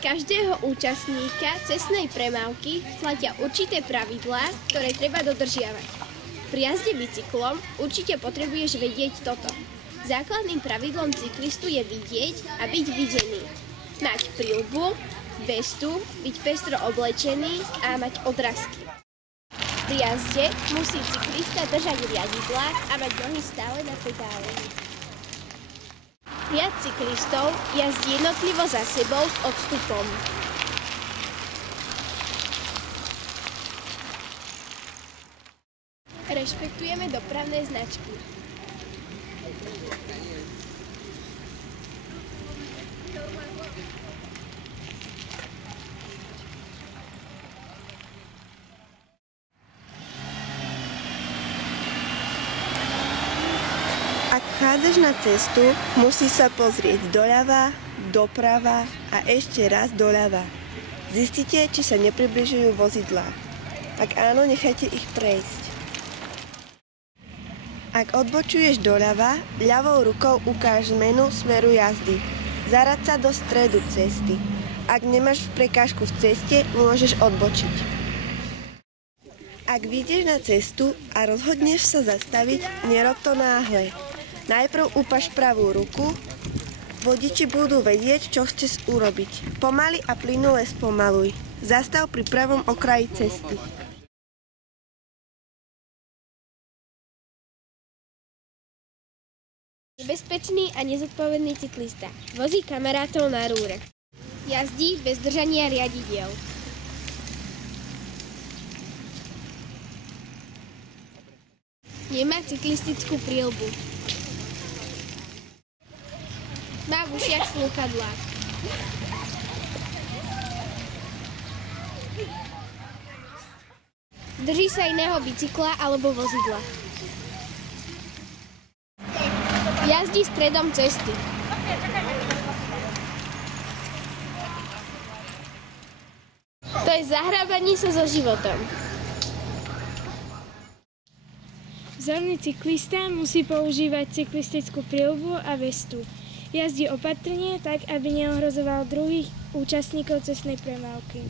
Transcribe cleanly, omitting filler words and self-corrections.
každého účastníka cestnej premávky platia určité pravidlá, ktoré treba dodržiavať. Pri jazde bicyklom určite potrebuješ vedieť toto. Základným pravidlom cyklistu je vidieť a byť videný. Mať príľbu, vestu, byť pestro oblečený a mať odrazky. Pri jazde musí cyklista držať riadidlá a mať nohy stále na pedále. Riad cyklistov jazdí jednotlivo za sebou s odstupom. Rešpektujeme dopravné značky. Ak chádzaš na cestu, musíš sa pozrieť doľava, doprava a ešte raz doľava. Zistite, či sa nepribližujú vozidlá. Ak áno, nechajte ich prejsť. Ak odbočuješ doľava, ľavou rukou ukáž zmenu smeru jazdy. Zaraď sa do stredu cesty. Ak nemáš prekážku v ceste, môžeš odbočiť. Ak vyjdeš na cestu a rozhodneš sa zastaviť, nerob to náhle. Najprv upáš pravú ruku, vodiči budú vedieť, čo chceš urobiť. Pomaly a plynule spomaluj. Zastav pri pravom okraji cesty. Nebezpečný a nezodpovedný cyklista. Vozí kamarátov na rúre. Jazdí bez držania riadidiel. Nemá cyklistickú príľbu. Má v ušiach slúchadlá. Drží sa iného bicykla alebo vozidla. Jazdí stredom cesty. To je zahrábanie sa so životom. Vzorný cyklista musí používať cyklistickú príľbu a vestu. Jazdí opatrne tak, aby neohrozoval druhých účastníkov cestnej premávky.